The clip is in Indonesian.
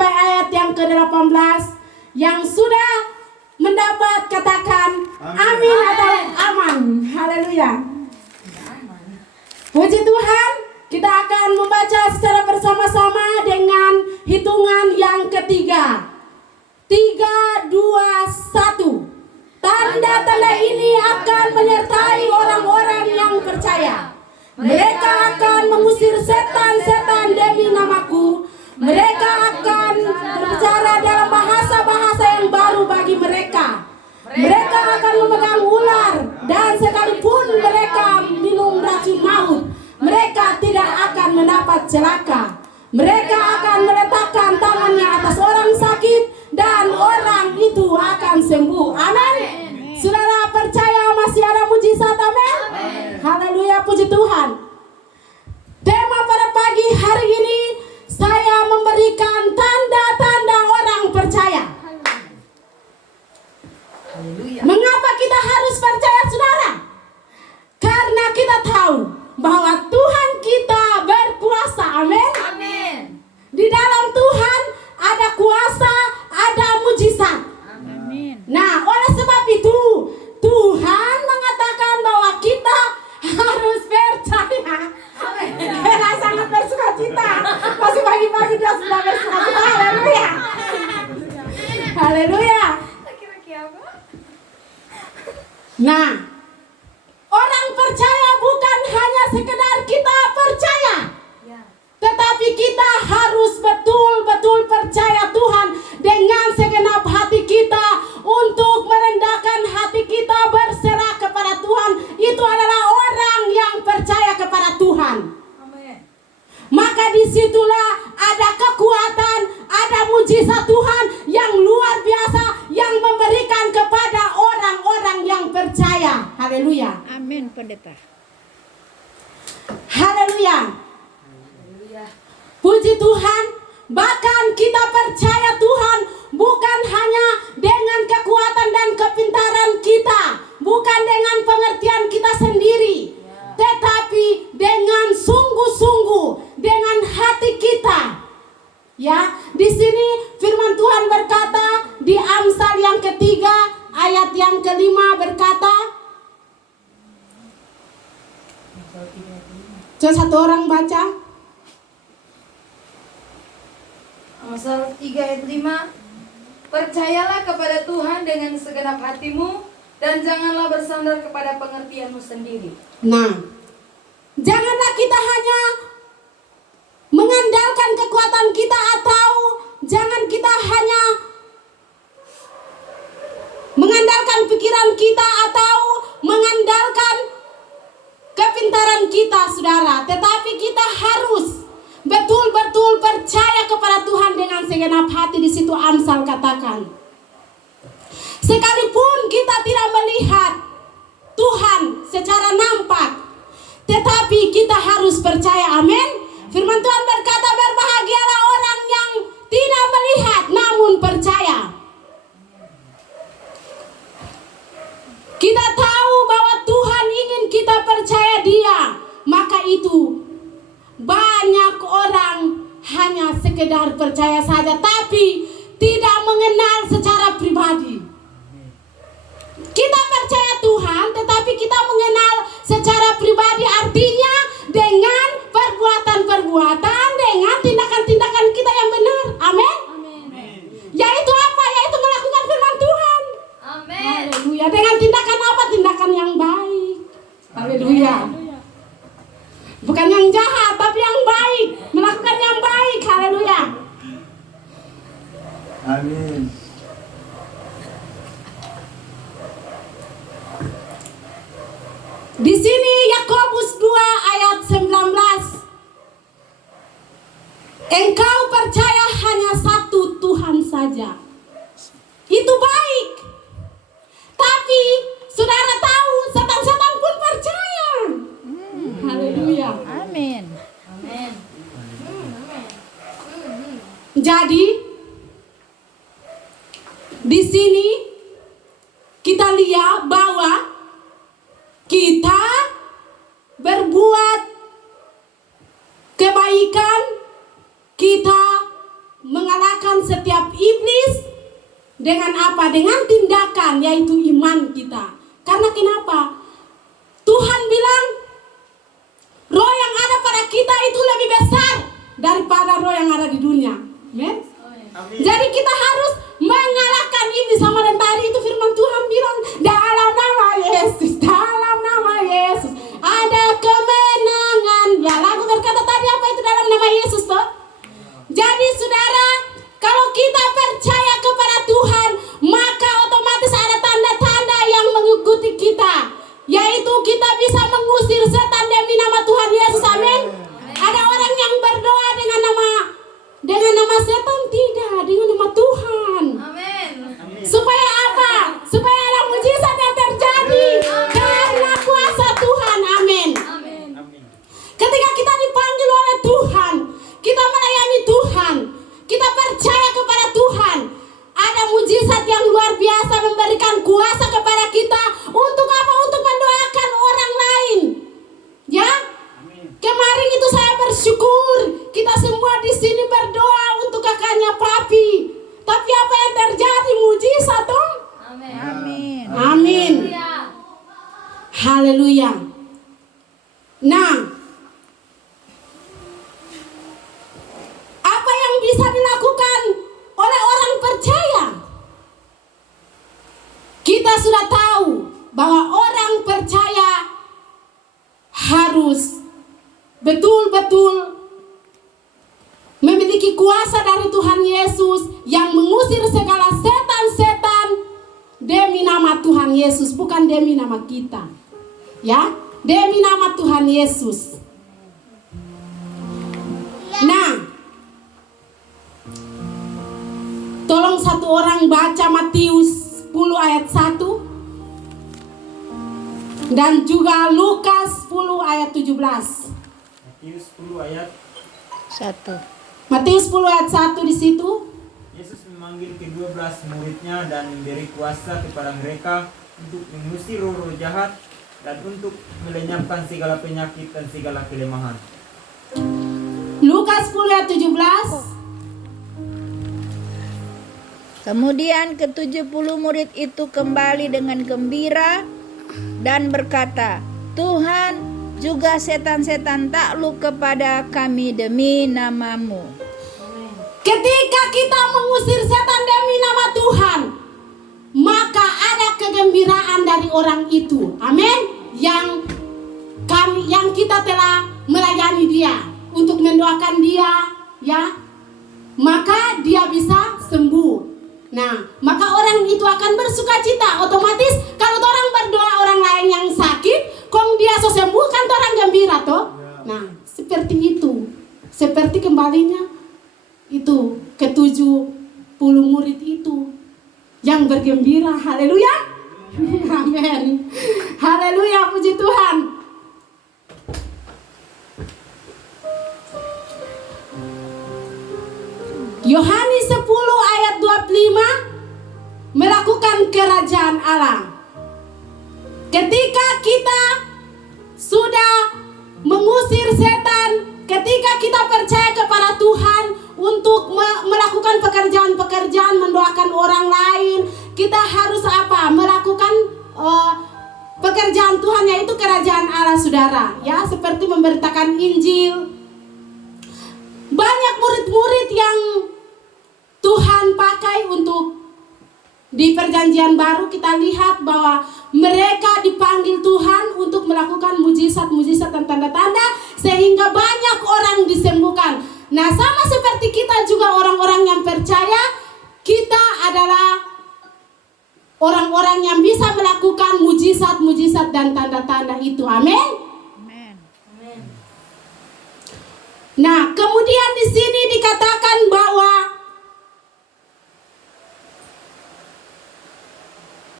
sampai ayat yang ke-18. Yang sudah mendapat katakan amin atau aman. Haleluya. Puji Tuhan, kita akan membaca secara bersama-sama dengan hitungan yang ketiga. 3, 2, 1. Tanda-tanda ini akan menyertai orang-orang yang percaya. Mereka akan mengusir setan-setan demi namaku. Mereka akan berbicara dalam bahasa-bahasa yang baru bagi mereka. Mereka akan memegang ular, dan sekalipun mereka minum racun maut, mereka tidak akan mendapat celaka. Mereka akan meletakkan tangannya atas orang sakit, dan orang itu akan sembuh. Amin. Saudara percaya masih ada mujizat? Amin. Haleluya, puji Tuhan. Tema pada pagi hari ini, saya memberikan tanda-tanda orang percaya. Mengapa kita harus percaya, saudara? Karena kita tahu bahwa Tuhan kita berkuasa. Amin. Di dalam Tuhan ada kuasa, ada mujizat. Amin. Nah, oleh sebab itu Tuhan mengatakan bahwa kita harus percaya. Kita sangat bersuka cita. Masih pagi-pagi dia sudah bersuka cita. Haleluya. Haleluya. Nah, orang percaya bukan hanya sekedar kita percaya, tetapi kita harus betul-betul percaya Tuhan dengan segenap hati kita, untuk merendahkan hati kita, berserah kepada Tuhan. Itu adalah orang yang percaya kepada Tuhan. Amen. Maka disitulah ada kekuatan, ada mujizat Tuhan yang luar biasa yang memberikan kepada orang-orang yang percaya. Haleluya. Amin, pendeta. Haleluya. Puji Tuhan. Bahkan kita percaya Tuhan bukan hanya dengan kekuatan dan kepintaran kita, bukan dengan pengertian kita sendiri, tetapi dengan sungguh-sungguh, dengan hati kita. Ya, di sini firman Tuhan berkata di Amsal yang ketiga ayat yang kelima berkata, coba satu orang baca. Amsal 3 ayat 5. Percayalah kepada Tuhan dengan segenap hatimu, dan janganlah bersandar kepada pengertianmu sendiri. Nah, janganlah kita hanya mengandalkan kekuatan kita, atau jangan kita hanya mengandalkan pikiran kita atau mengandalkan kepintaran kita, saudara. Tetapi kita harus betul-betul percaya kepada Tuhan dengan segenap hati. Di situ Amsal katakan, sekalipun kita tidak melihat Tuhan secara nampak, tetapi kita harus percaya. Amin. Firman Tuhan berkata, berbahagialah orang yang tidak melihat namun percaya. Kita tahu bahwa Tuhan ingin kita percaya Dia, maka itu banyak orang hanya sekedar percaya saja, tapi tidak mengenal secara pribadi. Kita percaya Tuhan, tetapi kita mengenal secara pribadi, artinya dengan perbuatan-perbuatan, dengan tindakan-tindakan kita yang benar. Amin. Yaitu apa? Yaitu melakukan firman Tuhan. Amin. Haleluya. Dengan tindakan apa? Tindakan yang baik. Haleluya. Bukan yang jahat, tapi yang baik. Melakukan yang baik. Haleluya. Amin. Di sini Yakobus 2 ayat 19. Engkau percaya hanya satu Tuhan saja. Itu baik. Tapi saudara tahu, setan-setan pun percaya. Haleluya. Amin. Jadi di sini kita lihat bahwa kita berbuat kebaikan, kita mengalahkan melawan setiap iblis dengan apa? Dengan tindakan, yaitu iman kita. Karena kenapa? Tuhan bilang roh yang ada pada kita itu lebih besar daripada roh yang ada di dunia. Amen. Jadi kita harus mengalahkan iblis. Sama dan tadi itu firman Tuhan bilang, dalam nama Yesus, dalam nama Yesus ada kemenangan. Ya, lagu berkata tadi apa itu dalam nama Yesus toh? Jadi saudara, kalau kita percaya kepada Tuhan, maka otomatis ada tanda-tanda yang mengikuti kita, yaitu kita bisa mengusir setan demi nama Tuhan Yesus. Amin. Ada orang yang berdoa dengan nama setan, tidak, dengan nama Tuhan. Amin. Supaya apa? Supaya ada mujizat yang terjadi karena kuasa Tuhan. Amin. Amin. Ketika kita dipanggil oleh Tuhan, kita melayani Tuhan, kita percaya kepada Tuhan, ada mujizat yang luar biasa memberikan kuasa kepada kita. Untuk apa? Untuk mendoakan orang lain. Ya? Kemarin itu saya bersyukur kita semua di sini berdoa untuk kakaknya Papi. Tapi apa yang terjadi? Mujizat dong. Amin. Amin. Haleluya. Nah, apa yang bisa dilakukan oleh orang percaya? Kita sudah tahu bahwa orang percaya harus betul-betul memiliki kuasa dari Tuhan Yesus yang mengusir segala setan-setan demi nama Tuhan Yesus, bukan demi nama kita. Ya, demi nama Tuhan Yesus. Nah, tolong satu orang baca Matius 10 ayat 1 dan juga Lukas 10 ayat 17. Matius 10 ayat 1. Matius 10 ayat 1 di situ. Yesus memanggil ke-12 muridnya dan memberi kuasa kepada mereka untuk mengusir roh-roh jahat dan untuk melenyapkan segala penyakit dan segala kelemahan. Lukas 10 ayat 17. Kemudian ke-70 murid itu kembali dengan gembira dan berkata, Tuhan, juga setan-setan takluk kepada kami demi namamu. Ketika kita mengusir setan demi nama Tuhan, maka ada kegembiraan dari orang itu. Amin. Yang kita telah melayani dia, untuk mendoakan dia, ya. Maka dia bisa sembuh. Nah, maka orang itu akan bersukacita. Otomatis kalau orang berdoa orang lain yang sakit, kong dia so sembuh, kan orang gembira toh. Nah, seperti itu. Seperti kembalinya itu ke-70 murid itu yang bergembira. Haleluya. Amin. Haleluya, puji Tuhan. Yohanes 10 ayat 25 melakukan kerajaan Allah. Ketika kita sudah mengusir setan, ketika kita percaya kepada Tuhan untuk melakukan pekerjaan-pekerjaan mendoakan orang lain, kita harus apa? Melakukan pekerjaan Tuhan, yaitu kerajaan Allah, saudara. Ya, seperti memberitakan Injil. Banyak murid-murid yang Tuhan pakai untuk di perjanjian baru, kita lihat bahwa mereka dipanggil Tuhan untuk melakukan mujizat-mujizat dan tanda-tanda sehingga banyak orang disembuhkan. Nah, sama seperti kita juga orang-orang yang percaya, kita adalah orang-orang yang bisa melakukan mujizat-mujizat dan tanda-tanda itu. Amin. Amen. Nah, kemudian di sini